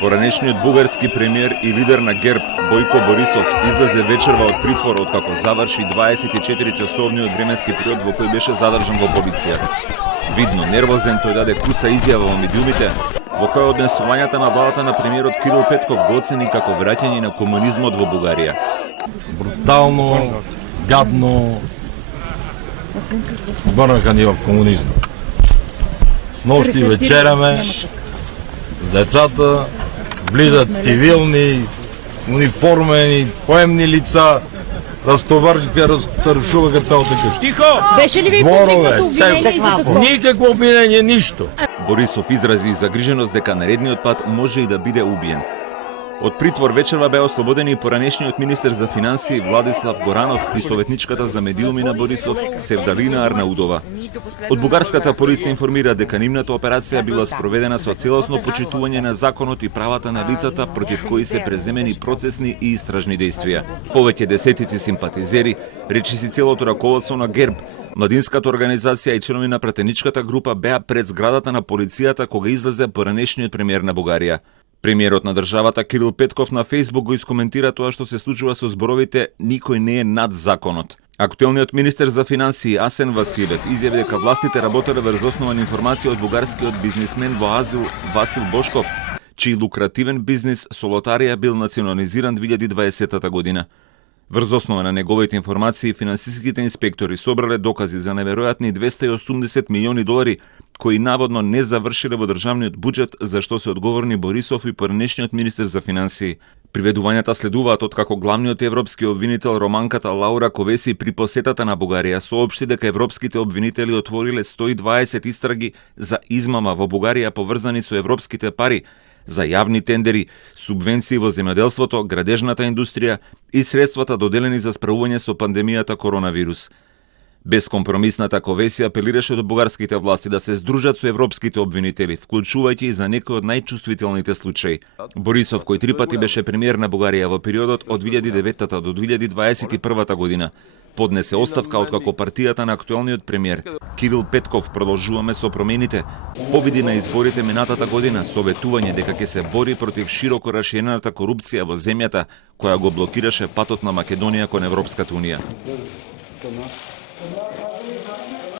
Поранешниот бугарски премиер и лидер на ГЕРБ Бојко Борисов излезе вечерва од притвор откако заврши 24-часовниот временски период во кој беше задржан во полицијата. Видно нервозен, тој даде куса изјава во медиумите, во која однесувањата на владата на премиерот Кирил Петков го оцени како враќање на комунизмот во Бугарија. Брутално, гадно, врнаха ни во комунизмот. Сношти вечераме с децата, влизат цивилни, униформени, поемни лица, разтарушуваха цялата къща. Тихо! Беше ли ви Дворове, повдигнато никакво обвинение, ништо. Борисов изрази загриженост дека наредниот пат може и да биде убиен. Од притвор вечерва беа ослободени и поранешниот министер за финансии Владислав Горанов и советничката за медиуми на Борисов Севдалина Арнаудова. Од бугарската полиција информира дека нивната операција била спроведена со целосно почитување на законот и правата на лицата против кои се преземени процесни и истражни действија. Повеќе десетици симпатизери, речиси целото раководство на ГЕРБ, младинската организација и членови на пратеничката група беа пред зградата на полицијата кога излезе поранешниот премиер на Бугарија. Премиерот на државата Кирил Петков на Фејсбук го искоментира тоа што се случува со зборовите "Никој не е над законот". Актуелниот министер за финансии Асен Василев изјави дека властите работеле врз основа на информација од бугарскиот бизнисмен во Азил Васил Бошков, чиј лукративен бизнис со лотарија бил национализиран 2020 година. Врз основа на неговите информации, финансиските инспектори собрале докази за неверојатни 280 милиони долари, кои наводно не завршиле во државниот буџет, за што се одговорни Борисов и поранешниот министер за финансии. Приведувањата следуваат откако главниот европски обвинител романката Лаура Ковеси при посетата на Бугарија соопшти дека европските обвинители отвориле 120 истраги за измама во Бугарија поврзани со европските пари, за јавни тендери, субвенции во земјоделството, градежната индустрија и средствата доделени за справување со пандемијата коронавирус. Бескомпромисната Ковеси апелираше до бугарските власти да се здружат со европските обвинители, вклучувајќи и за некои од најчувствителните случаи. Борисов, кој 3 пати беше премиер на Бугарија во периодот од 2009 до 2021 година, поднесе оставка откако партијата на актуелниот премиер Кирил Петков продолжуваме со промените победи на изборите минатата година со ветување дека ќе се бори против широко раширената корупција во земјата која го блокираше патот на Македонија кон Европската унија.